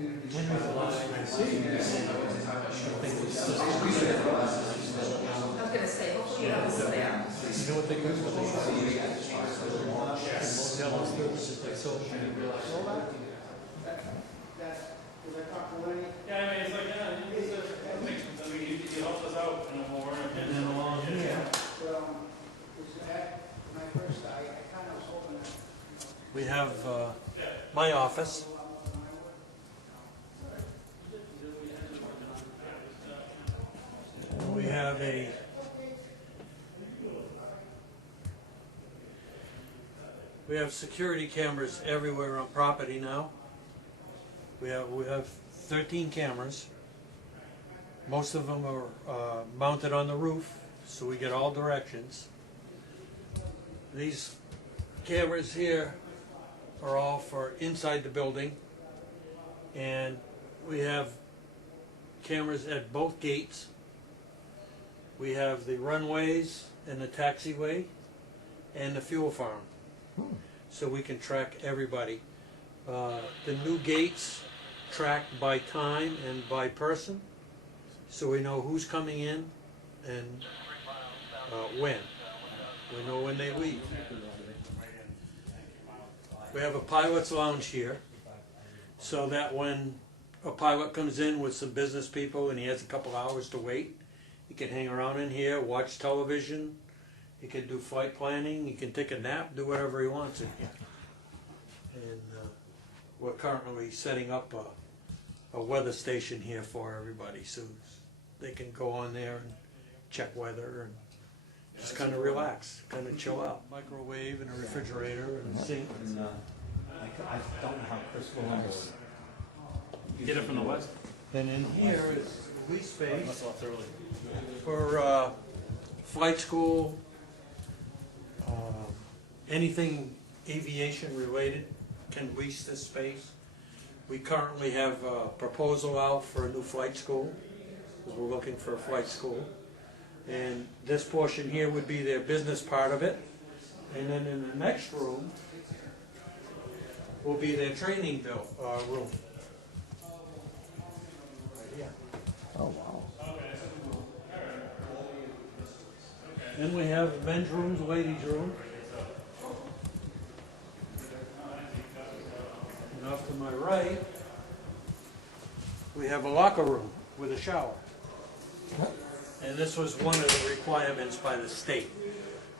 Henry's the last one to see. I was gonna say, hopefully you have a there. You know what they do? What they Modelo students is they sold. Yeah, I mean, it's like, yeah, I mean, you helped us out, and then we're And then along here, we have my office. We have security cameras everywhere on property now. We have 13 cameras. Most of them are mounted on the roof, so we get all directions. These cameras here are all for inside the building, and we have cameras at both gates. We have the runways and the taxiway and the fuel farm, so we can track everybody. The new gates track by time and by person, so we know who's coming in and when. We know when they leave. We have a pilot's lounge here, so that when a pilot comes in with some business people and he has a couple hours to wait, he can hang around in here, watch television, he can do flight planning, he can take a nap, do whatever he wants in here. And we're currently setting up a weather station here for everybody, so they can go on there and check weather and just kind of relax, kind of chill out. Microwave and a refrigerator and a sink. I don't know how Chris Columbus. Get it from the west. And in here is lease space That's off early. for flight school, anything aviation related can lease this space. We currently have a proposal out for a new flight school, because we're looking for a flight school. And this portion here would be their business part of it. And then in the next room will be their training room. Right here. Oh, wow. Then we have men's rooms, ladies' room. And off to my right, we have a locker room with a shower. And this was one of the requirements by the state.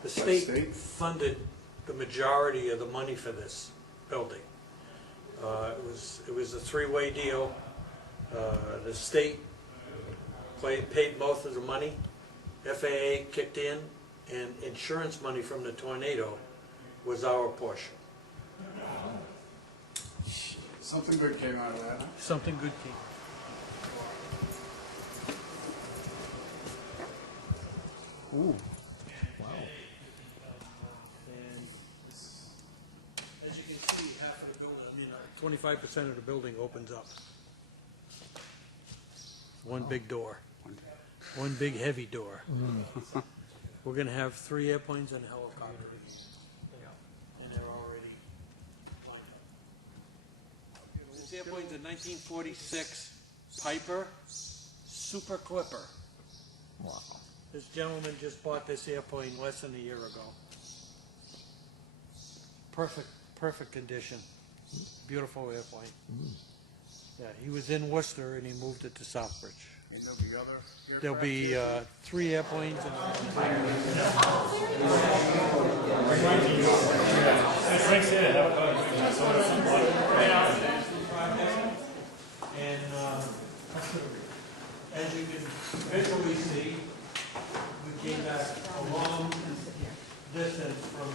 The state funded the majority of the money for this building. It was a three-way deal. The state paid most of the money. FAA kicked in, and insurance money from the tornado was our portion. Something good came out of that, huh? Something good came. Ooh. Wow. And as you can see, half of the building, 25% of the building opens up. One big door. One big heavy door. We're going to have 3 airplanes and a helicopter. And they're already lined up. This airplane's a 1946 Piper Super Clipper. Wow. This gentleman just bought this airplane less than a year ago. Perfect condition. Beautiful airplane. Yeah, he was in Worcester and he moved it to Southbridge. And there'll be other aircraft. There'll be 3 airplanes and as you can visually see, we came back a long distance from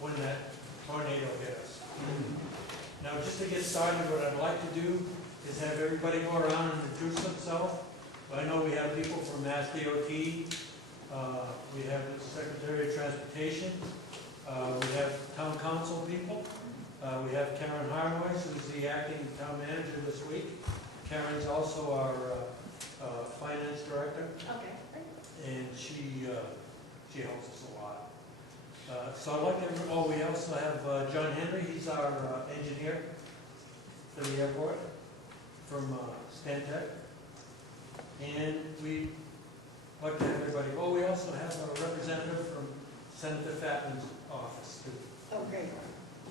when that tornado hit us. Now, just to get started, what I'd like to do is have everybody go around and introduce themselves. I know we have people from Mass DOT, we have the Secretary of Transportation, we have town council people, we have Karen Harway, who's the acting town manager this week. Karen's also our finance director. Okay. And she helps us a lot. So I'd like to, we also have John Henry, he's our engineer for the airport. from Stantec. And we like to have everybody, oh, we also have a representative from Senator Fatman's office too. Okay.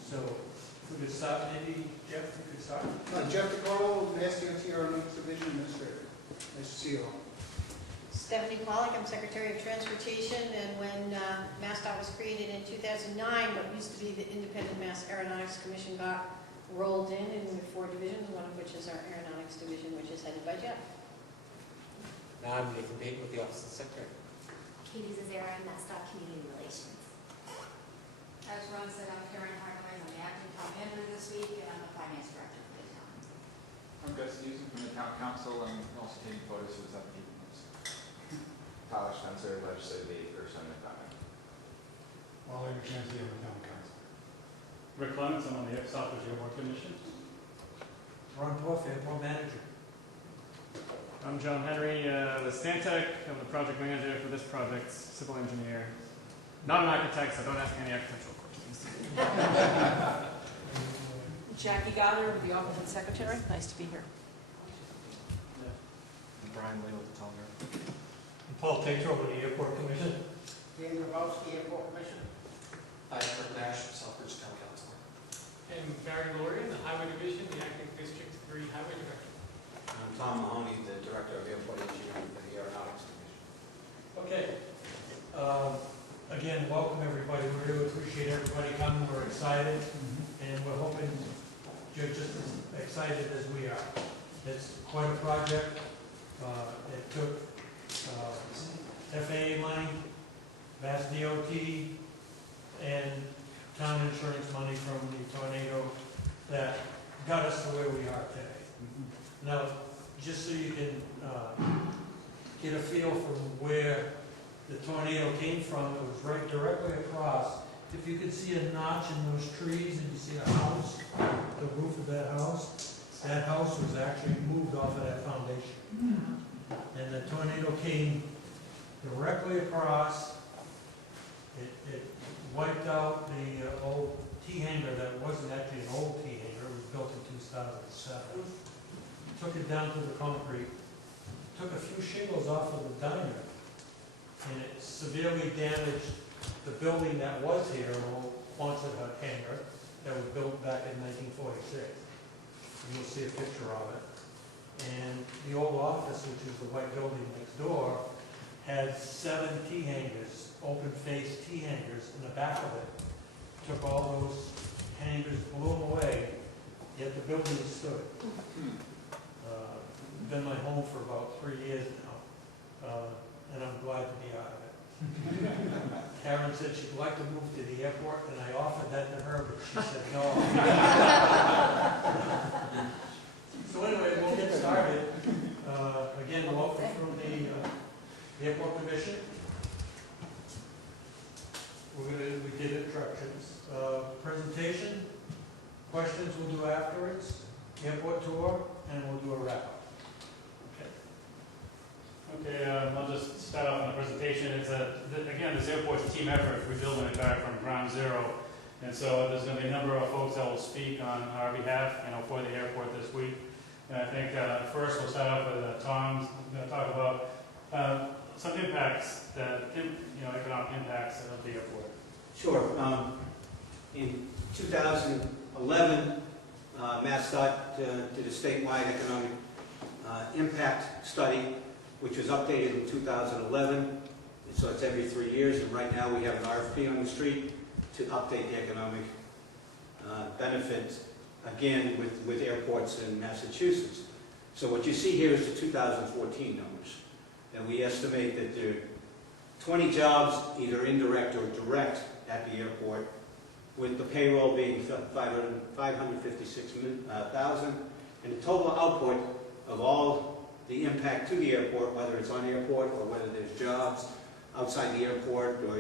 So if we could start, maybe Jeff, you could start. Jeff DeCarlo, Mass DOT Aeronautics Division Administrator. Nice to see you all. Stephanie Pollock, I'm Secretary of Transportation, and when MassDOT was created in 2009, what used to be the Independent Mass Aeronautics Commission got rolled in with 4 divisions, one of which is our Aeronautics Division, which is headed by Jeff. Now I'm Nathan Payton with the Office of the Secretary. Katie Zazera, MassDOT Community Relations. As Ron said, I'm Karen Hardaway, I'm the acting town manager this week, and I'm the finance director for the town. I'm Gus Newsom from the town council. I'm also taking photos for the Southbridge. Tyler Spencer, legislative aide for Senator Fatman. Wally McKenzie, I'm the town council. Rick Clements, I'm on the Southbridge Airport Commission. Ron Dwarf, Airport Manager. I'm John Henry with Stantec. I'm the project manager for this project, civil engineer. Not an architect, so don't ask any architectural questions. Jackie Goddard, the Office of the Secretary. Nice to be here. I'm Brian Lee with the Telegraph. Paul Tatro with the Airport Commission. Dan Grabowski, Airport Commission. Hi, Kurt Nash, Southbridge Town Council. And Barry Lorian, the Highway Division, the acting District 3 Highway Director. I'm Tom Mahoney, the Director of Airport Engineering for the Aeronautics Division. Okay. Again, welcome everybody. We really appreciate everybody coming. We're excited, and we're hoping you're just as excited as we are. It's quite a project. It took FAA money, Mass DOT, and town insurance money from the tornado that got us to where we are today. Now, just so you can get a feel from where the tornado came from, it was right directly across. If you could see a notch in those trees and you see a house, the roof of that house was actually moved off of that foundation. And the tornado came directly across. It wiped out the old T-hanger that wasn't actually an old T-hanger. It was built in 2007. Took it down to the concrete. Took a few shingles off of the diner. And it severely damaged the building that was here, an old Quonset hut hangar that was built back in 1946. And you'll see a picture of it. And the old office, which is the white building next door, had 7 T-hangers, open-faced T-hangers in the back of it. Took all those hangers, blew them away, yet the building stood. Been my home for about 3 years now, and I'm glad to be out of it. Karen said she'd like to move to the airport, and I offered that to her, but she said no. So anyway, we'll get started. Again, welcome from the Airport Commission. We did instructions. Presentation, questions we'll do afterwards, airport tour, and we'll do a wrap-up. Okay, I'll just start off on the presentation. It's again, this airport's a team effort, rebuilding it back from ground zero. And so there's going to be a number of folks that will speak on our behalf, for the airport this week. And I think first we'll start off with Tom. He's going to talk about some impacts economic impacts of the airport. Sure. In 2011, MassDOT did a statewide economic impact study, which was updated in 2011. So it's every 3 years, and right now we have an RFP on the street to update the economic benefits, again, with airports in Massachusetts. So what you see here is the 2014 numbers. And we estimate that there are 20 jobs, either indirect or direct, at the airport, with the payroll being 556,000, and the total output of all the impact to the airport, whether it's on airport or whether there's jobs outside the airport, or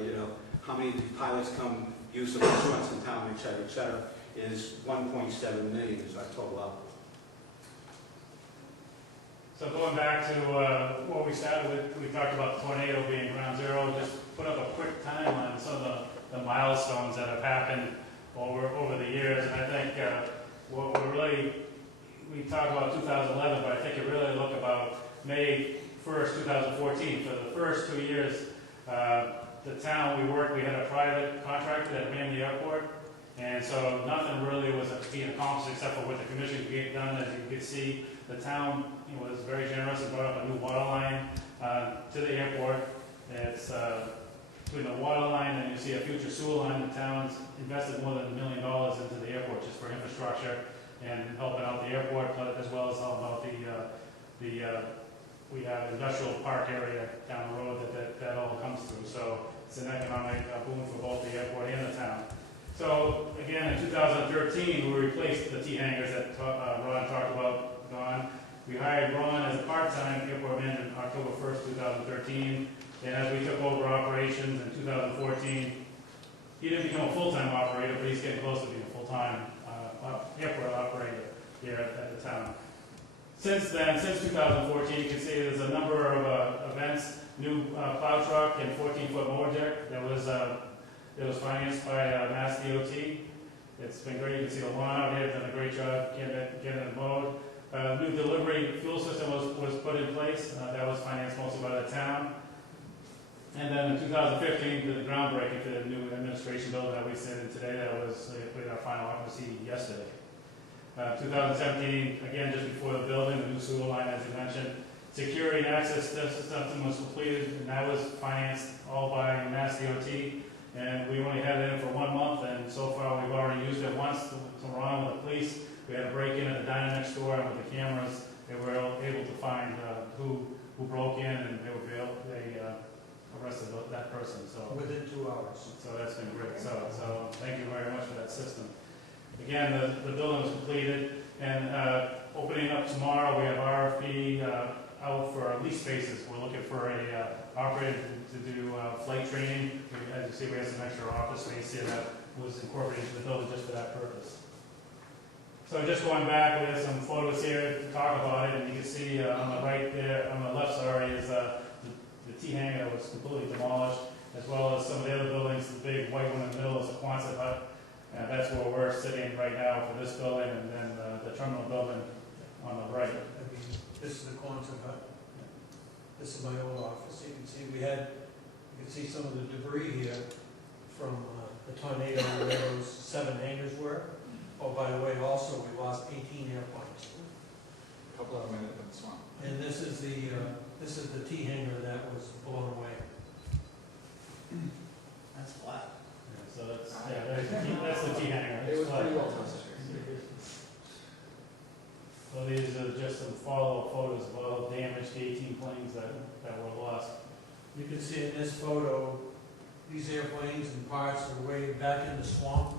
how many pilots come use of restaurants in town, et cetera, is 1.7 million is our total output. So going back to what we started with, we talked about the tornado being ground zero. Just put up a quick timeline of some of the milestones that have happened over the years. And I think what we're really we talk about 2011, but I think it really look about May 1st, 2014. For the first 2 years, the town we had a private contractor that ran the airport, and so nothing really was being accomplished except for what the commission gave done. As you can see, the town was very generous and brought up a new water line to the airport. It's between the water line and you see a future sewer line. The town's invested more than $1 million into the airport just for infrastructure and helping out the airport, but as well as helping out we have industrial park area down the road that all comes through. So it's an economic boom for both the airport and the town. So again, in 2013, we replaced the T-hangers that Ron talked about gone. We hired Ron as a part-time airport manager on October 1st, 2013. And as we took over operations in 2014, he didn't become a full-time operator, but he's getting close to being a full-time airport operator here at the town. Since then, since 2014, you can see there's a number of events, new plow truck and 14-foot mower deck that was financed by Mass DOT. It's been great. You can see the lawn out here, done a great job getting it mowed. New delivery fuel system was put in place. That was financed mostly by the town. And then in 2015, did the groundbreaking for the new administration building that we sit in today. That was we had our final occupancy yesterday. 2017, again, just before the building, the new sewer line, as you mentioned. Security and access system was completed, and that was financed all by Mass DOT. And we only had it in for 1 month, and so far we've already used it once to run with the police. We had a break-in at the diner next door, and with the cameras, they were able to find who broke in, and they arrested that person. So Within 2 hours. So that's been great. So thank you very much for that system. Again, the building was completed, and opening up tomorrow, we have RFP out for lease spaces. We're looking for a operator to do flight training. As you see, we have some extra office space here that was incorporated into the building just for that purpose. So just going back, we have some photos here to talk about it, and you can see on the right there, on the left, sorry, is the T-hangar that was completely demolished, as well as some of the other buildings. The big white one in the middle is the Quonset hut. That's where we're sitting right now for this building, and then the terminal building on the right. This is the Quonset hut. This is my old office. You can see you can see some of the debris here from the tornado where those 7 hangars were. Oh, by the way, also we lost 18 airplanes. A couple of them ended up in the swamp. And this is the T hangar that was blown away. That's flat. So that's the T-hangar. It was pretty well done. So these are just some follow-up photos of all the damaged 18 planes that were lost. You can see in this photo, these airplanes and parts are way back in the swamp.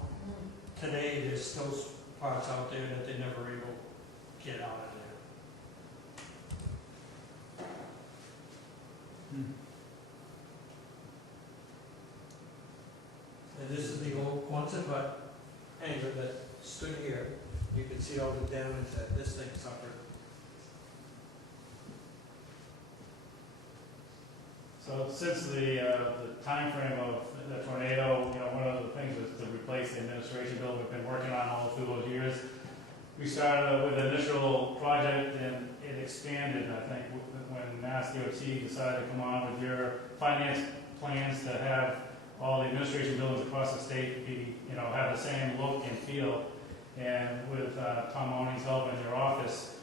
Today, there's still parts out there that they never were able to get out of there. And this is the old Quonset hut hangar that stood here. You can see all the damage that this thing suffered. So since the time frame of the tornado, one of the things was to replace the administration building we've been working on all through those years. We started with an initial project, and it expanded, I think, when Mass DOT decided to come on with your finance plans to have all the administration buildings across the state be, have the same look and feel. And with Tom Mahoney's help in your office,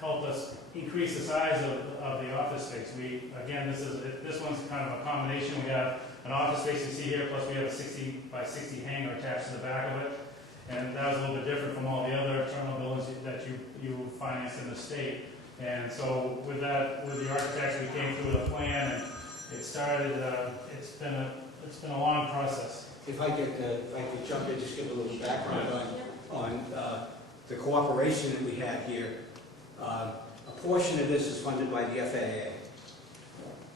helped us increase the size of the office space. This one's kind of a combination. We have an office space you see here, plus we have a 60 by 60 hangar attached to the back of it. And that was a little bit different from all the other terminal buildings that you financed in the state. And so with the architects, we came through with a plan, and it started. It's been a long process. If I could jump in, just give a little background on the cooperation that we have here. A portion of this is funded by the FAA.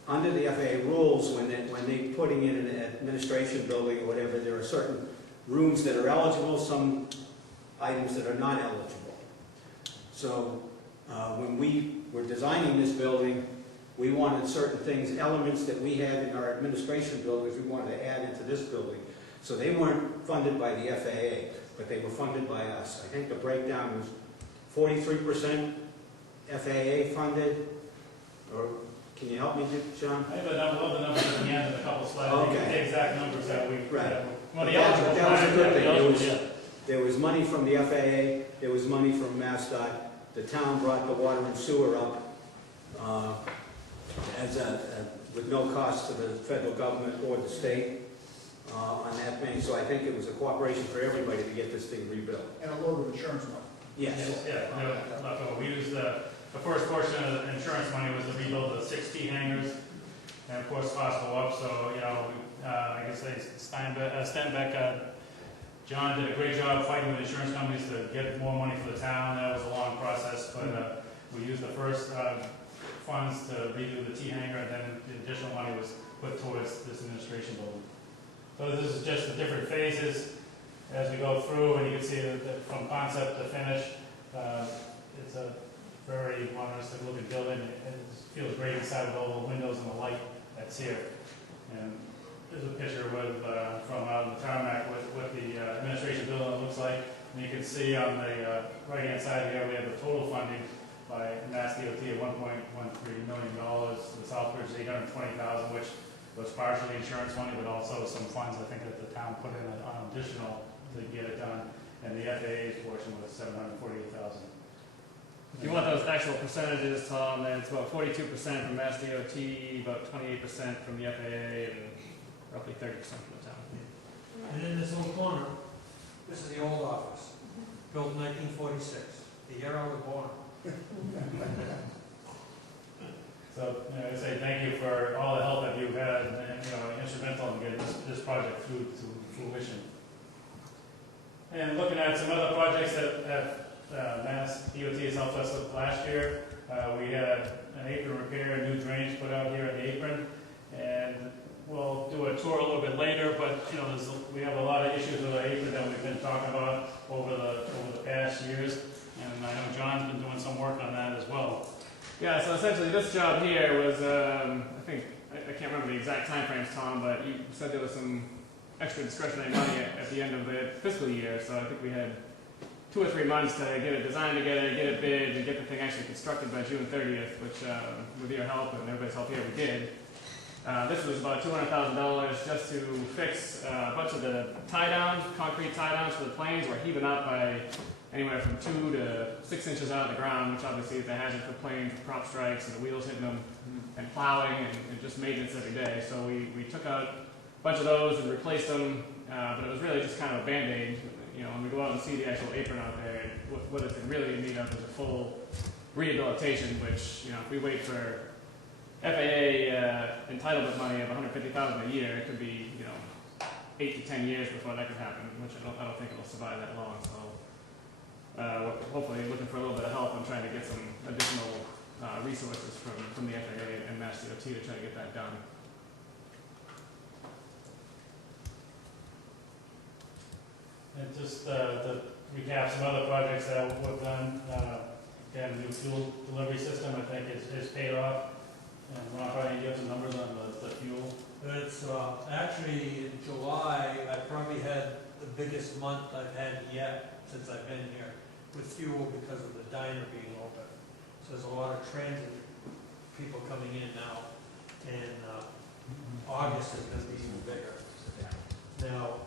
Under the FAA rules, when they're putting in an administration building or whatever, there are certain rooms that are eligible, some items that are not eligible. So when we were designing this building, we wanted certain things, elements that we had in our administration buildings, we wanted to add into this building. So they weren't funded by the FAA, but they were funded by us. I think the breakdown was 43% FAA funded, or can you help me, John? I have all the numbers at the end of a couple slides, Okay. the exact numbers that we. Right. Well, the That eligible. was a good thing. the There eligible, was- yeah. There was money from the FAA, there was money from MassDOT. The town brought the water and sewer up with no cost to the federal government or the state on that thing. So I think it was a cooperation for everybody to get this thing rebuilt. And a load of insurance money. Yes. Yeah, no, left over. We used the first portion of the insurance money was to rebuild the 6 T hangars, and of course costs go up, so, you know, I can say Stenbeck, John did a great job fighting with insurance companies to get more money for the town. That was a long process, but we used the first funds to redo the T hangar, and then the additional money was put towards this administration building. So this is just the different phases as we go through, and you can see that from concept to finish, it's a very modernistic looking building. It feels great inside with all the windows and the light that's here. And there's a picture from out of the tarmac what the administration building looks like. And you can see on the right-hand side here, we have the total funding by Mass DOT at $1.13 million. The Southbridge $820,000, which was partially insurance money, but also some funds I think that the town put in on additional to get it done. And the FAA's portion was $748,000. If you want those actual percentages, Tom, then it's about 42% from Mass DOT, about 28% from the FAA, and roughly 30% from the town. And in this little corner, this is the old office, built in 1946, the year I was born. So, I say thank you for all the help that you've had, and, instrumental in getting this project through to fruition. And looking at some other projects that Mass DOT has helped us with last year, we had an apron repair, new drains put out here at the apron, and we'll do a tour a little bit later, but, we have a lot of issues with our apron that we've been talking about over the past years, and I know John's been doing some work on that as well. Yeah, so essentially this job here was, I can't remember the exact time frames, Tom, but you said there was some extra discretionary money at the end of the fiscal year, so I think we had 2 or 3 months to get it designed together, get it bid, and get the thing actually constructed by June 30th, which, with your help and everybody's help here, we did. This was about $200,000 just to fix a bunch of the tie-downs, concrete tie-downs for the planes were heaving up by anywhere from 2 to 6 inches out of the ground, which obviously is a hazard for planes, prop strikes, and the wheels hitting them, and plowing, and just maintenance every day. So we took out a bunch of those and replaced them, but it was really just kind of a Band-Aid. When we go out and see the actual apron out there, what it's really in need of is a full rehabilitation, which, if we wait for FAA entitlement money of $150,000 a year, it could be, 8 to 10 years before that could happen, which I don't think it'll survive that long. So we're hopefully looking for a little bit of help on trying to get some additional resources from the FAA and Mass DOT to try to get that done. And just to recap some other projects that we've done, again, the new fuel delivery system, I think, is paid off. And Ron, probably you have some numbers on the fuel. It's actually in July, I probably had the biggest month I've had yet since I've been here with fuel because of the diner being open. So there's a lot of transit people coming in now, and August is going to be even bigger. Now,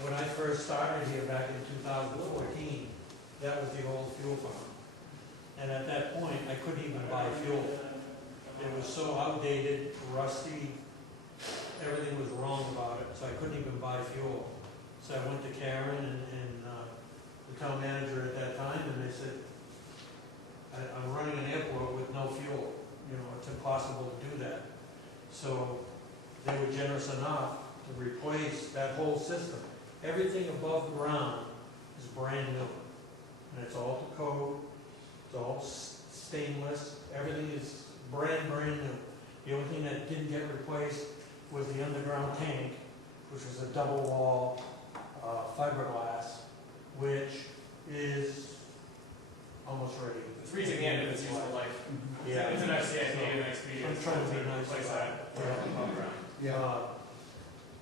when I first started here back in 2014, that was the old fuel farm. And at that point, I couldn't even buy fuel. It was so outdated, rusty, everything was wrong about it, so I couldn't even buy fuel. So I went to Karen and the town manager at that time, and they said, I'm running an airport with no fuel. It's impossible to do that. So they were generous enough to replace that whole system. Everything above ground is brand new. And it's all to code, it's all stainless, everything is brand new. The only thing that didn't get replaced was the underground tank, which was a double wall fiberglass, which is almost ready. It's reaching the end of its useful life. Yeah. It's an XCIP and XP. I'm trying to be nice Replace about that. it. Yeah.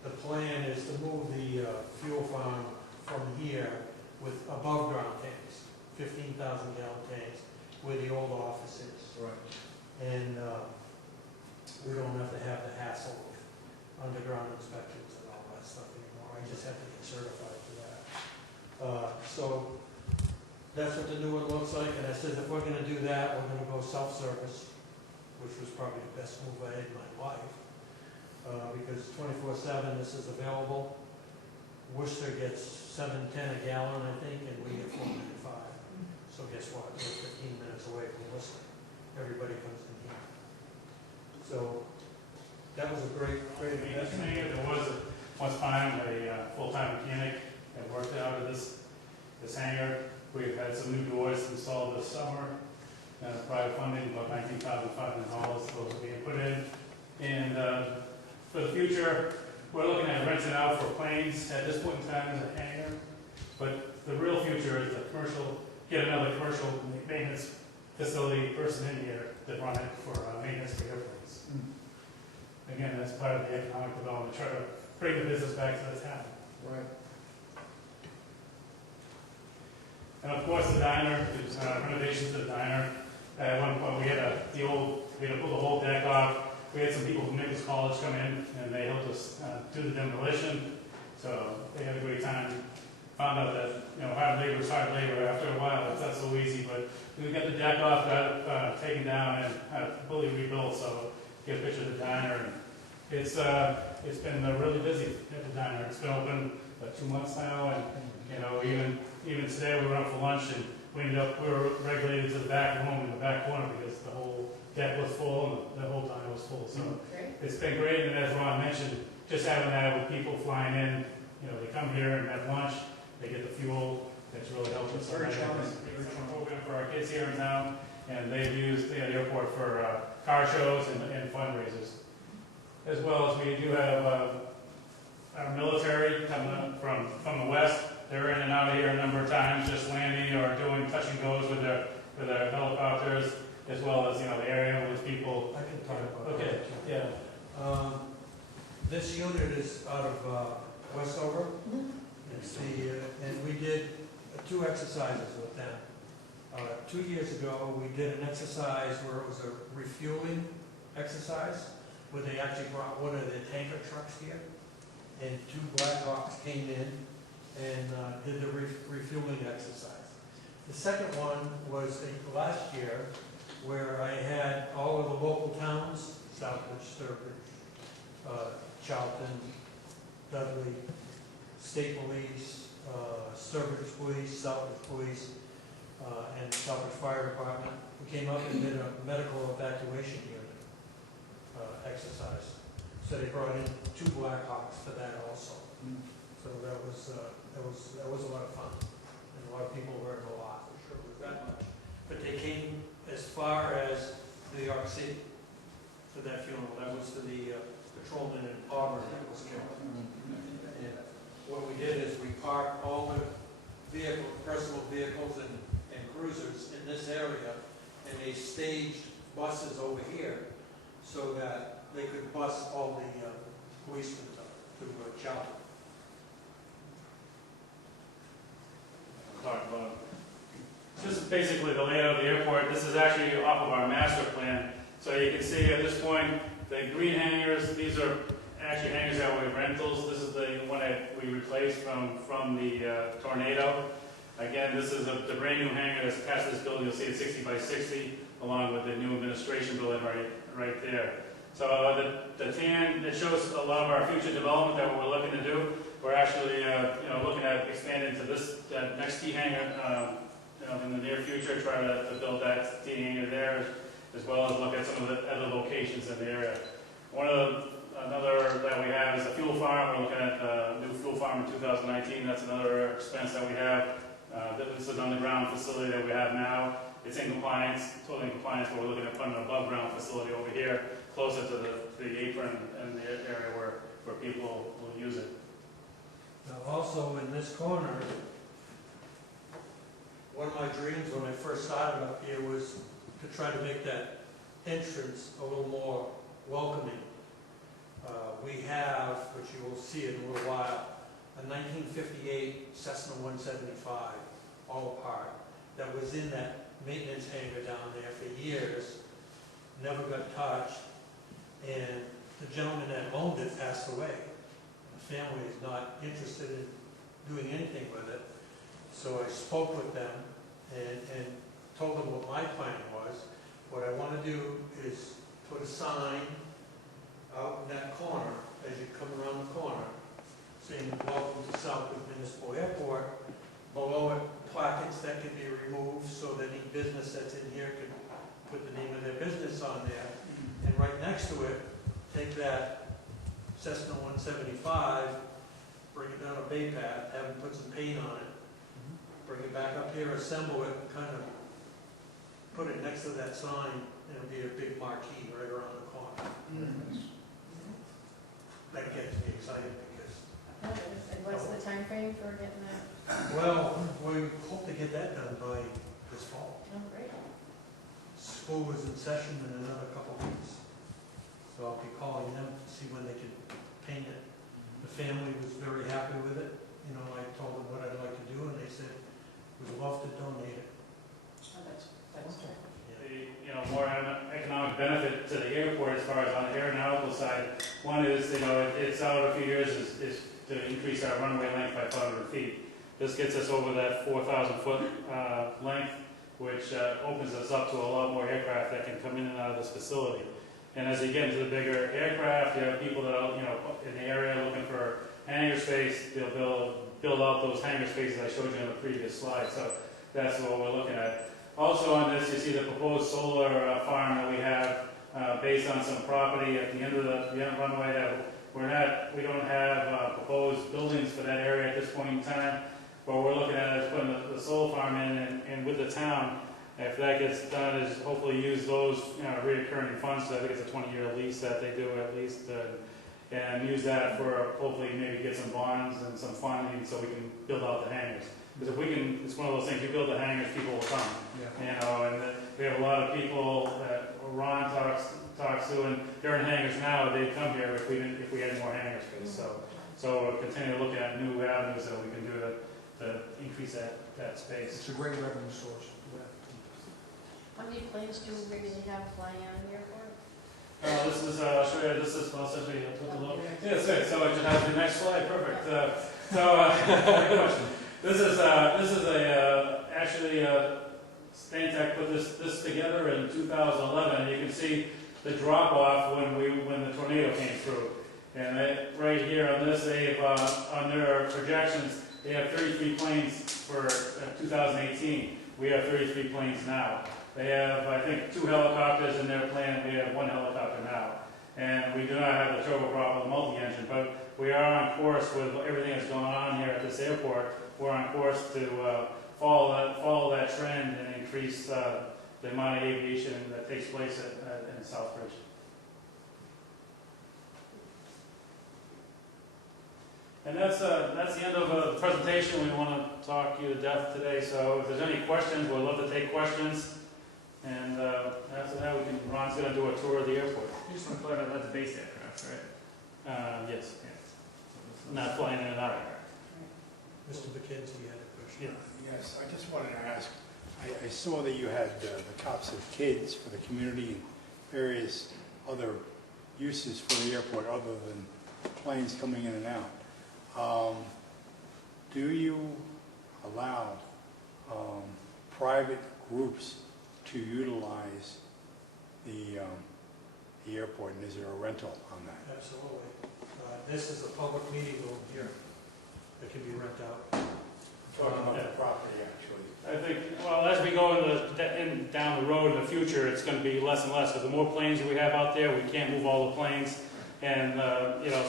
The plan is to move the fuel farm from here with above ground tanks 15,000 gallon tanks where the old office is. Right. And we don't have to have the hassle of underground inspections and all that stuff anymore. I just have to get certified for that. So that's what the new one looks like, and I said, if we're gonna do that, we're gonna go self-service, which was probably the best move I had in my life, because 24/7 this is available. Worcester gets $7.10 a gallon, I think, and we get $4.95. So guess what? We're 15 minutes away from Worcester. Everybody comes in here. So that was a great investment. There was once upon a time a full-time mechanic that worked out of this hangar. We've had some new doors installed this summer, private funding, about $19,500, those are being put in. And for the future, we're looking at renting out for planes at this point in time as a hangar. But the real future is the commercial, get another commercial maintenance facility person in here that run it for maintenance for airplanes. Again, that's part of the economic development, try to bring the business back to the town. Right. And of course, the diner, there's renovations to the diner. At one point, we had to pull the whole deck off. We had some people from Nichols College come in, and they helped us do the demolition. So they had a great time. Found out that, hard labor is hard labor. After a while, it's not so easy, but we got the deck off, got it taken down, and fully rebuilt. So get a picture of the diner, and it's been really busy at the diner. It's been open about 2 months now, and even today we went out for lunch, and we were regulated to the back room in the back corner because the whole deck was full and the whole diner was full. So it's been great, and as Ron mentioned, just having that with people flying in, they come here and have lunch, they get the fuel. It's really helped us. Very charming. It's a program for our kids here in town, and they've used the airport for car shows and fundraisers. As well as we do have our military coming up from the west. They're in and out of here a number of times, just landing or doing touch and goes with their helicopters, as well as the area with people. I can talk about Okay, that. yeah. This unit is out of Westover. It's and we did 2 exercises with them. 2 years ago, we did an exercise where it was a refueling exercise, where they actually brought one of their tanker trucks here, and 2 Blackhawks came in and did the refueling exercise. The second one was last year, where I had all of the local towns, Southbridge, Southbridge, Charlton, Dudley, State Police, Sturbridge Police, Southbridge Police, and Southbridge Fire Department. We came up and did a medical evacuation unit exercise. So they brought in 2 Blackhawks for that also. So that was a lot of fun, and a lot of people learned a lot. I'm sure it was that much. But they came as far as New York City for that funeral. That was for the patrolman in Auburn that was killed. And what we did is we parked all the personal vehicles and cruisers in this area, and they staged buses over here so that they could bus all the policemen to Charlton. Talk about just basically the layout of the airport. This is actually off of our master plan. So you can see at this point, the green hangars, these are actually hangars that were rentals. This is the one that we replaced from the tornado. Again, this is the brand new hangar that's attached to this building. You'll see it's 60 by 60, along with the new administration building right there. So the tan, it shows a lot of our future development that we're looking to do. We're actually looking at expanding to this next T hangar in the near future, try to build that T hangar there, as well as look at some of the other locations in the area. Another that we have is a fuel farm. We're looking at a new fuel farm in 2019. That's another expense that we have. This is an underground facility that we have now. It's in compliance, totally in compliance, but we're looking at putting an above ground facility over here, closer to the apron and the area where people will use it. Now also in this corner, one of my dreams when I first started up here was to try to make that entrance a little more welcoming. We have, which you will see in a little while, a 1958 Cessna 175, all apart. that was in that maintenance hangar down there for years, never got touched, and the gentleman that owned it passed away. The family is not interested in doing anything with it. So I spoke with them and told them what my plan was. What I want to do is put a sign out in that corner, as you come around the corner, saying, "Welcome to Southbridge Municipal Airport." Below it, placards that can be removed so that any business that's in here can put the name of their business on there. And right next to it, take that Cessna 175, bring it down a bay path, have them put some paint on it, bring it back up here, assemble it, and kind of put it next to that sign, and it'll be a big marquee right around the corner. That gets me excited because, And what's the time frame for getting that? well, we hope to get that done by this fall. Oh, great. School is in session in another couple of weeks, so I'll be calling them to see when they can paint it. The family was very happy with it. You know, I told them what I'd like to do, and they said, we'd love to donate it. Oh, that's good. The, more economic benefit to the airport as far as on the aeronautical side. One is, it's out a few years is to increase our runway length by 500 feet. This gets us over that 4,000 foot length, which opens us up to a lot more aircraft that can come in and out of this facility. And as you get into the bigger aircraft, you have people that are, in the area looking for hangar space. They'll build out those hangar spaces I showed you on the previous slide. So that's what we're looking at. Also on this, you see the proposed solar farm that we have based on some property at the end of the runway that we don't have proposed buildings for that area at this point in time. What we're looking at is putting the solar farm in, and with the town, if that gets done, is hopefully use those reoccurring funds. So I think it's a 20-year lease that they do at least, and use that for hopefully maybe get some bonds and some funding so we can build out the hangars. Because if we can, it's one of those things, you build the hangars, people will come. Yeah. And we have a lot of people that Ron talks to, and they're in hangars now, they'd come here if we had more hangar space. So we're continuing to look at new avenues that we can do to increase that space. It's a great revenue source. How many planes do we really have flying out of the airport? This is, I'll show you, this is, well, essentially, put the logo. Yeah, that's it. So I should have the next slide, perfect. Great question. This is actually, Stantec put this together in 2011. You can see the drop off when the tornado came through. And right here on this, they've, on their projections, they have 33 planes for 2018. We have 33 planes now. They have, I think, 2 helicopters in their plan. We have 1 helicopter now. And we do not have the turboprop or the multi-engine, but we are on course with everything that's going on here at this airport. We're on course to follow that trend and increase the amount of aviation that takes place in Southbridge. And that's the end of the presentation. We want to talk you to death today. So if there's any questions, we'd love to take questions. And after that, Ron's going to do a tour of the airport. You just want to clarify that's base aircraft, right? Yes. Not flying in and out. Mr. McKenzie had a question. Yes, I just wanted to ask, I saw that you had the cops of kids for the community and various other uses for the airport other than planes coming in and out. Do you allow private groups to utilize the airport, and is there a rental on that? Absolutely. This is a public meeting room here that can be rented out. Talking about the property, actually. I think, well, as we go down the road in the future, it's going to be less and less, because the more planes we have out there, we can't move all the planes, and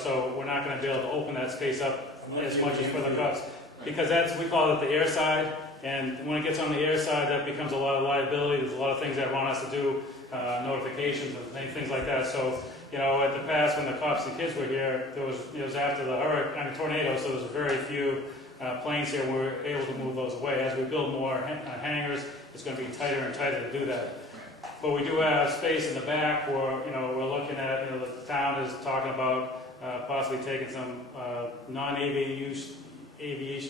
so we're not going to be able to open that space up as much as for the cops, because we call it the air side, and when it gets on the air side, that becomes a lot of liability. There's a lot of things that Ron has to do, notifications and things like that. So, at the past, when the cops and kids were here, it was after the tornado, so there was very few planes here. We were able to move those away. As we build more hangars, it's going to be tighter and tighter to do that. But we do have space in the back where, we're looking at, the town is talking about possibly taking some non-aviation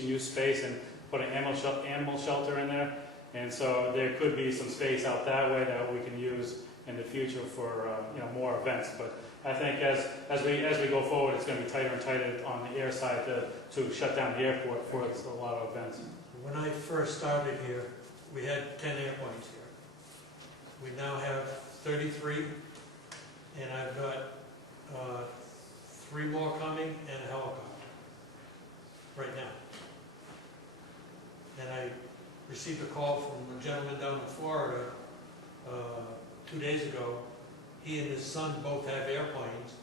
use space and putting animal shelter in there. And so there could be some space out that way that we can use in the future for, more events. But I think as we go forward, it's going to be tighter and tighter on the air side to shut down the airport for a lot of events. When I first started here, we had 10 airplanes here. We now have 33, and I've got 3 more coming and a helicopter right now. And I received a call from a gentleman down in Florida 2 days ago. He and his son both have airplanes,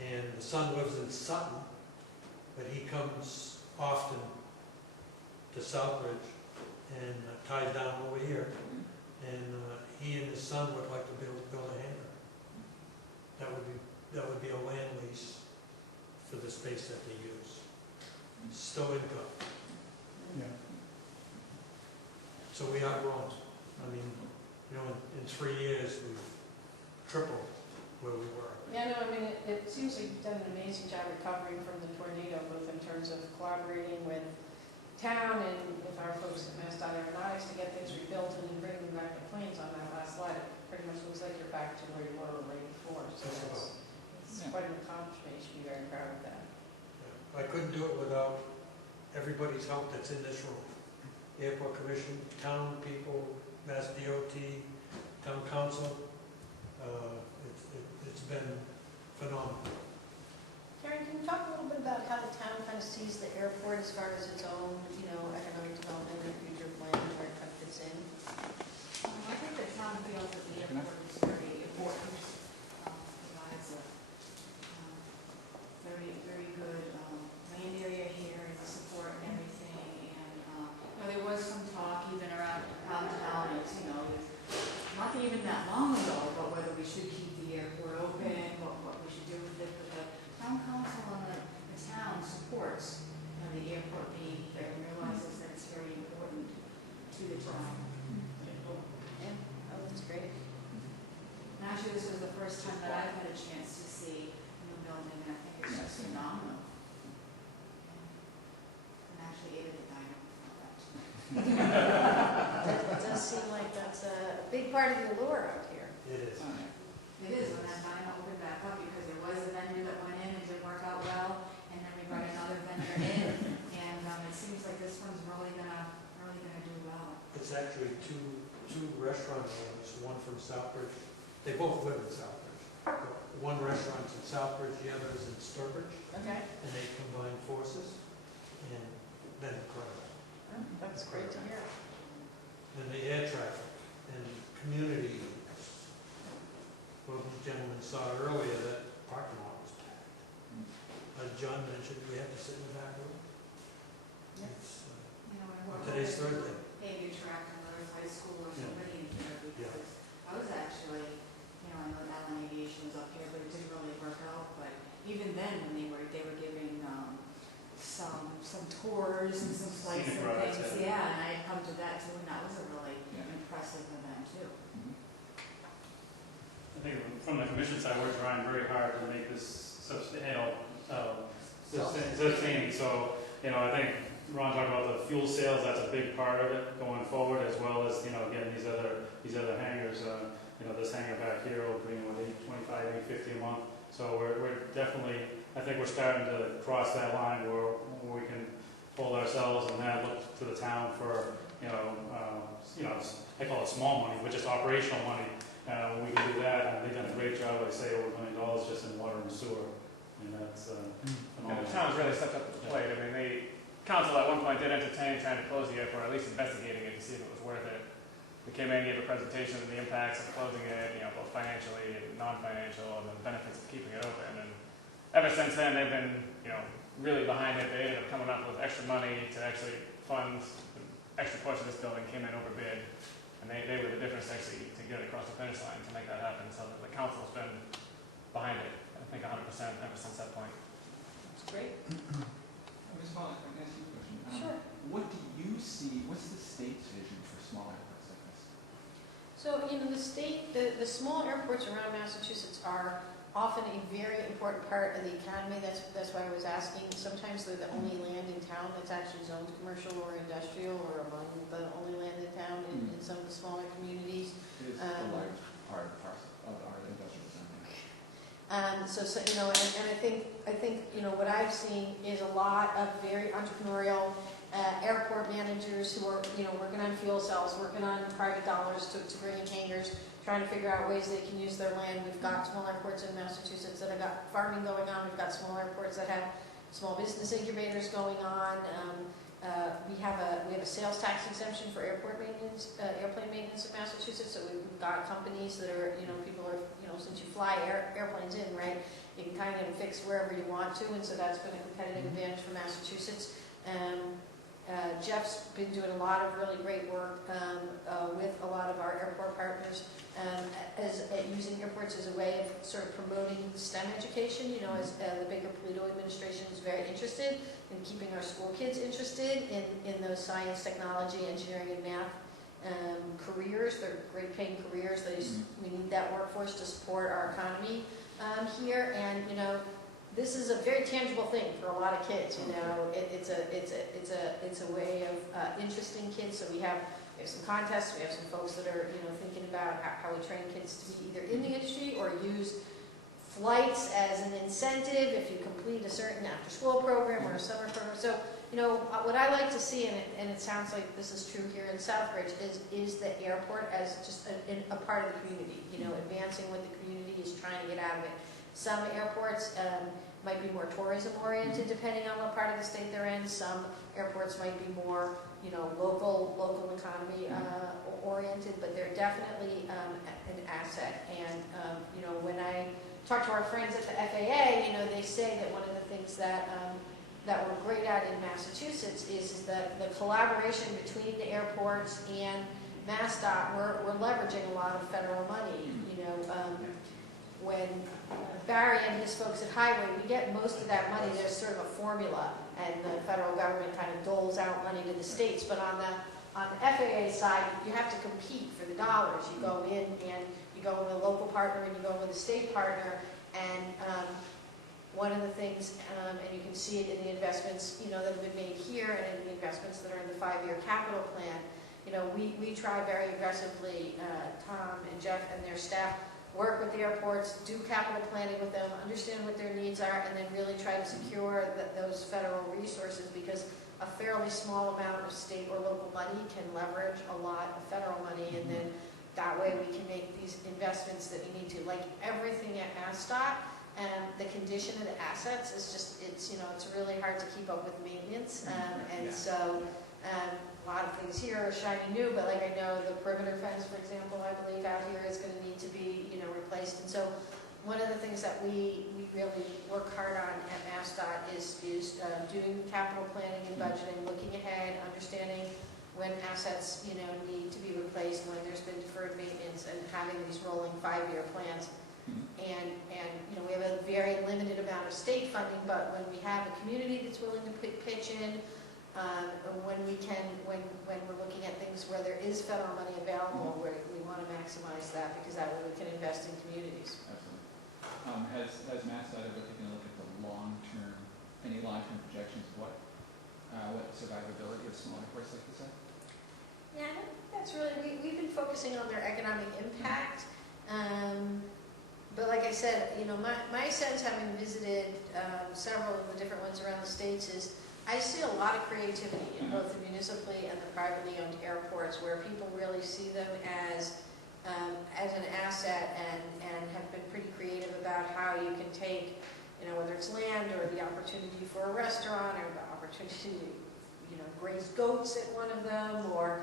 and the son lives in Sutton, but he comes often to Southbridge and ties down over here. And he and his son would like to build a hangar. That would be a land lease for the space that they use. Still income. Yeah. So we are growing. I mean, in 3 years, we've tripled where we were. Yeah, no, I mean, it seems like you've done an amazing job recovering from the tornado, both in terms of collaborating with town and with our folks at Mass Aeronautics to get things rebuilt and then bringing back the planes on that last slide. It pretty much looks like you're back to where you were right before. So it's quite an accomplishment. You should be very proud of that. I couldn't do it without everybody's help that's in this room. Airport Commission, town people, Mass DOT, town council. It's been phenomenal. Karen, can you talk a little bit about how the town kind of sees the airport as far as its own, economic development and future plan, where it kind of fits in? I think the town feels that the airport is very important. Provides a very, very good land area here and the support and everything. And there was some talk even around town, not even that long ago, but whether we should keep the airport open, what we should do with it. But the town council and the town supports the airport being there and realizes that it's very important to the town. Yeah, oh, that's great. And actually, this was the first time that I've had a chance to see a new building, and I think it's just phenomenal. And actually ate at the diner before that. It does seem like that's a big part of the allure out here. It is. It is when that diner opened back up, because there was a vendor that went in and didn't work out well, and then we brought another vendor in, and it seems like this one's really gonna do well. It's actually two restaurant owners, one from Southbridge. They both live in Southbridge. One restaurant's in Southbridge, the other is in Sturbridge, Okay. and they combine forces, and been incredible. Oh, that's great to hear. And the air traffic and community. Well, the gentleman saw earlier that parking lot was packed. As John mentioned, we have to sit in the back room. Yeah. It's, And today's Thursday. Maybe attract another high school or somebody in here, because I was actually, I know Allen Aviation was up here, but it didn't really work out. But even then, when they were giving some tours and some sites and things, and I had come to that too, and that was a really impressive event too. I think from the commission side, we're trying very hard to make this sustaining. So, I think Ron talked about the fuel sales. That's a big part of it going forward, as well as again these other hangars. This hangar back here will bring $825, $850 a month. So we're definitely. I think we're starting to cross that line where we can hold ourselves and then look to the town for I call it small money, but just operational money. We can do that, and they've done a great job. I say over $1 million just in water and sewer, and that's And the town's really stepped up to the plate. I mean, council at one point did entertain trying to close the airport, or at least investigating it to see if it was worth it. We came in and gave a presentation of the impacts of closing it, both financially and non-financial, and the benefits of keeping it open. And ever since then, they've been, really behind it. They ended up coming up with extra money to actually fund the extra portion of this building, came in over bid, and they were the difference actually to get it across the finish line to make that happen. So the council's been behind it, I think 100% ever since that point. That's great. Ms. Pollack, can I ask you a question? Sure. What do you see, what's the state's vision for small airports like this? So, the state, the small airports around Massachusetts are often a very important part of the economy. That's why I was asking. Sometimes they're the only land in town that's actually zoned commercial or industrial, or among the only land in town in some of the smaller communities. It is a large part of our industrial zone. So you know, and I think you know what I've seen is a lot of very entrepreneurial airport managers who are, you know, working on fuel cells, working on private dollars to bring in hangars, trying to figure out ways they can use their land. We've got small airports in Massachusetts that have got farming going on. We've got small airports that have small business incubators going on. We have a sales tax exemption for airport maintenance, airplane maintenance in Massachusetts. So we've got companies that are, you know, people are, you know, since you fly airplanes in, right, you can kind of get them fixed wherever you want to, and so that's been a competitive advantage for Massachusetts. Jeff's been doing a lot of really great work with a lot of our airport partners using airports as a way of sort of promoting STEM education. You know, as the Baker-Polito administration is very interested in keeping our school kids interested in those science, technology, engineering, and math careers. They're great paying careers. We need that workforce to support our economy here, and you know, this is a very tangible thing for a lot of kids. You know, it's a way of interesting kids. So we have some contests. We have some folks that are, you know, thinking about how we train kids to be either in the industry or use flights as an incentive if you complete a certain after-school program or a summer program. So, you know, what I like to see, and it sounds like this is true here in Southbridge, is the airport as just a part of the community. You know, advancing what the community is trying to get out of it. Some airports might be more tourism oriented depending on what part of the state they're in. Some airports might be more, you know, local economy oriented, but they're definitely an asset. And you know, when I talk to our friends at the FAA, you know, they say that one of the things that that we're great at in Massachusetts is the collaboration between the airports and MassDOT. We're leveraging a lot of federal money. You know, when Barry and his folks at Highway, we get most of that money. There's sort of a formula, and the federal government kind of doles out money to the states. But on the FAA side, you have to compete for the dollars. You go in and you go with a local partner and you go with a state partner. And one of the things, and you can see it in the investments, you know, that have been made here and in the investments that are in the 5-year capital plan. You know, we try very aggressively, Tom and Jeff and their staff, work with the airports, do capital planning with them, understand what their needs are, and then really try to secure those federal resources, because a fairly small amount of state or local money can leverage a lot of federal money, and then that way we can make these investments that we need to. Like everything at MassDOT, and the condition of the assets is just, it's, you know, it's really hard to keep up with maintenance, so a lot of things here are shiny new, but like I know the perimeter fence, for example, I believe out here is going to need to be, you know, replaced. And so one of the things that we really work hard on at MassDOT is doing capital planning and budgeting, looking ahead, understanding when assets, you know, need to be replaced, when there's been deferred maintenance, and having these rolling 5-year plans. And you know, we have a very limited amount of state funding, but when we have a community that's willing to pitch in, when we're looking at things where there is federal money available, where we want to maximize that, because that way we can invest in communities. Absolutely. Has MassDOT ever taken a look at the any long-term projections of what survivability of small airports like this are? Yeah, I don't think that's really, we've been focusing on their economic impact. But like I said, you know, my sense, having visited several of the different ones around the states, is I see a lot of creativity in both the municipally and the privately owned airports, where people really see them as an asset and have been pretty creative about how you can take, you know, whether it's land or the opportunity for a restaurant or the opportunity to, you know, graze goats at one of them, or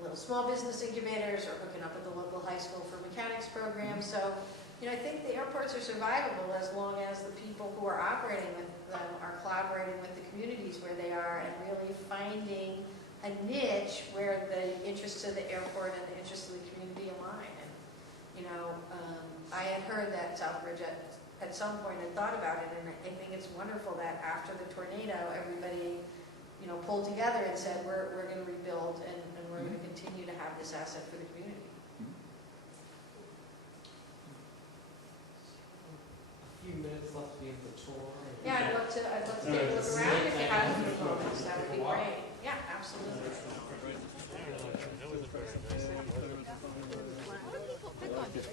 little small business incubators, or hooking up with the local high school for mechanics programs. So, you know, I think the airports are survivable as long as the people who are operating with them are collaborating with the communities where they are, and really finding a niche where the interests of the airport and the interests of the community align. And, you know, I had heard that Southbridge at some point had thought about it, and I think it's wonderful that after the tornado, everybody, you know, pulled together and said, we're going to rebuild, and we're going to continue to have this asset for the community.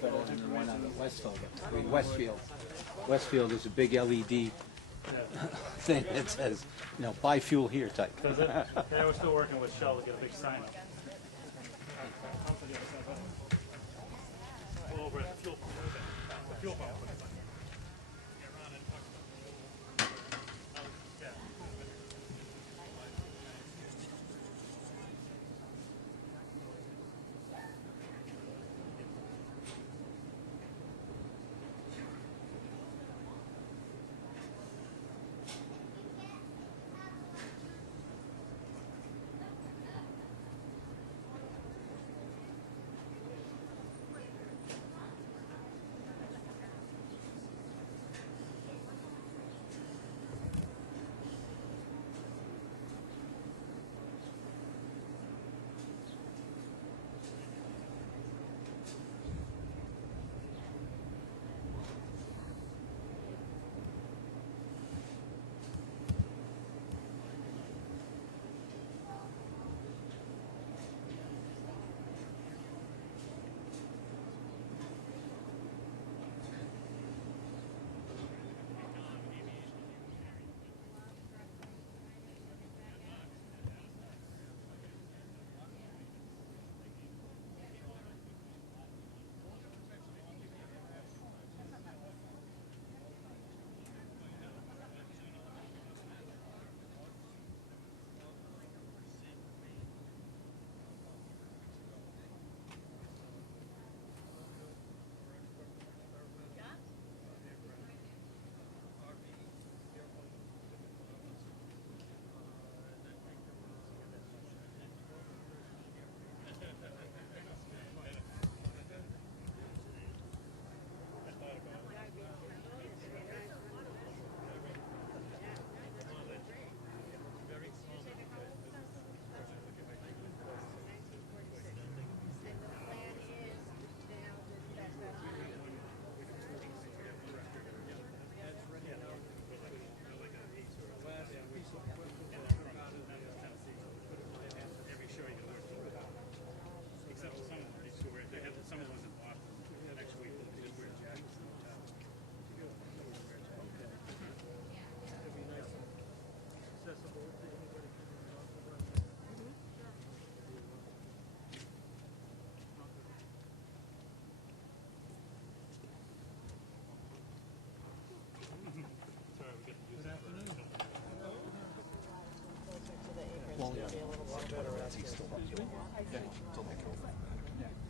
better than the one out at Westfield. I mean, Westfield is a big LED thing that says, you know, buy fuel here type. Does it? Yeah, we're still working with Shell to get a big sign up. Over at the fuel pump. The fuel pump.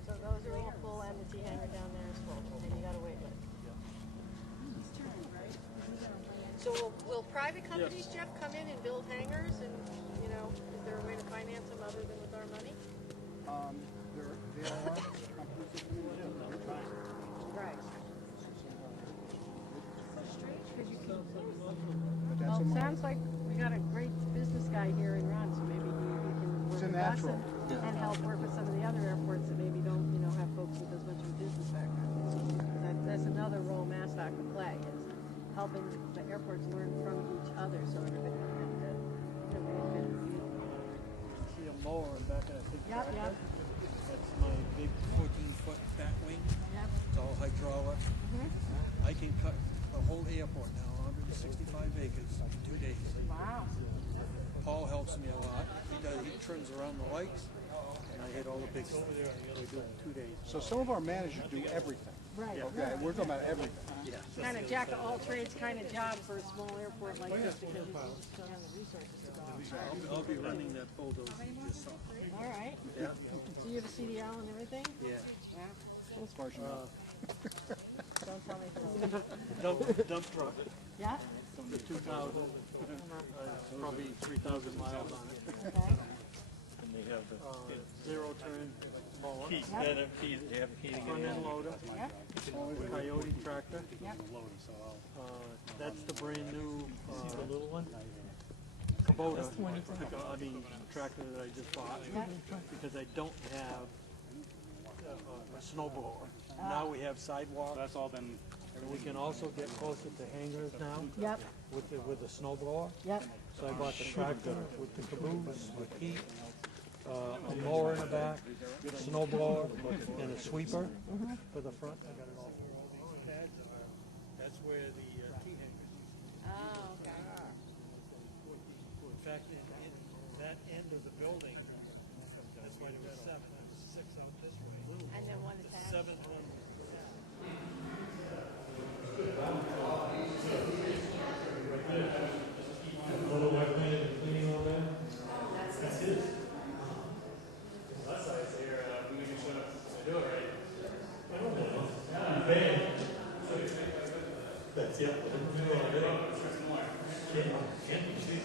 So those are all full and the T-hanger down there is full, and you gotta wait like. So will private companies, Jeff, come in and build hangars and, you know, is there a way to finance them other than with our money? There are companies that come in and do it. Right. But that's Well, a it mo- sounds like we got a great business guy here in Ron, so maybe he can work It's a with us natural. and help work with some of the other airports that maybe don't, you know, have folks with as much of a business background. That's another role MassDOT could play, is helping the airports learn from each other, so everybody don't have to, you know, reinvent the wheel. See a mower in back of that big Yep, tractor? yep. That's my big 14-foot bat wing. Yep. It's all hydraulic. Mm-hmm. I can cut the whole airport now, 165 acres, in 2 days. Wow. Paul helps me a lot. He turns around the lights, and I hit all the big stuff. We do it in 2 days. So some of our managers do everything. Right. Okay, we're talking about everything. Yeah. Kind of jack of all trades kind of job for a small airport like this, because you don't have the resources to go. I'll be running that bulldozer you just saw. All right. Yeah. So you have a CDL and everything? Yeah. Yeah. As far as you know. Don't tell me if it's Dump truck, Yeah? the 2000, probably 3,000 miles on it. Okay. And they have the zero turn mower. Yep. They have front end loader. Yep. Coyote tractor. Yep. That's the brand new, the little one? Kubota, I mean, tractor that I just bought, because I don't have a snow blower. Now we have sidewalks. That's all been. And we can also get closer to hangars now Yep. with the snow blower. Yep. So I bought the tractor with the caboose, with heat, a mower in the back, snow blower, and a sweeper for the front. I got it all here. All these pads are, that's where the tea hangers used to be. Oh, okay. In fact, in that end of the building, that's why there were 7. There was 6 out this way. And then one The attached. 7th one. Little wetland and cleaning all that? That's his. Last size here, making sure I do it right. I don't know. Yeah, bad. That's, yeah. Can't be cheap.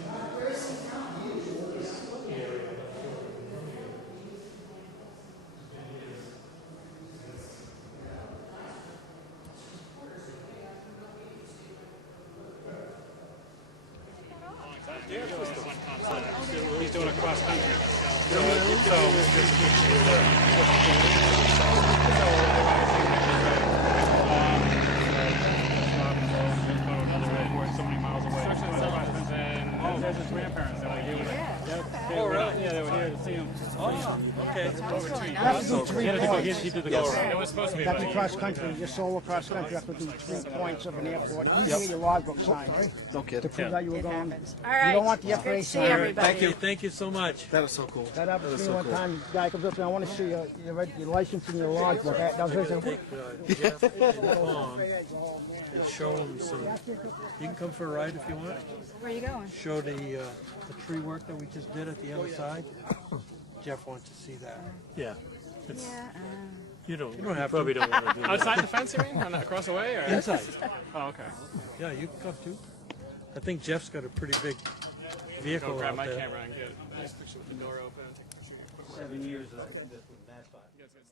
He's doing a cross country. So many miles away. And there's his grandparents that were here. Oh, really? Yeah, they were here to see him. Oh, okay. He did the go around. It was supposed to be That's cross country, your solo cross country, you have to do 3 points of an airport. You get your logbook signed, No kidding. to prove that you were going. All right. You don't want the It's great FAA to see sign. everybody. Thank you so much. That is so cool. That happened to me one time, guy comes up to me, I want to see your license and your logbook. That was very Jeff and Tom and show them some, you can come for a ride if you want. Where are you going? Show the tree work that we just did at the other side. Jeff wants to see that. Yeah. You don't have probably don't want to do that. Outside the fence, you mean? Across the way? Or? Inside. Oh, okay. Yeah, you can come too. I think Jeff's got a pretty big vehicle Go grab out my there. camera and get a nice picture with the door open. 7 years that I did this with Mascot. You guys got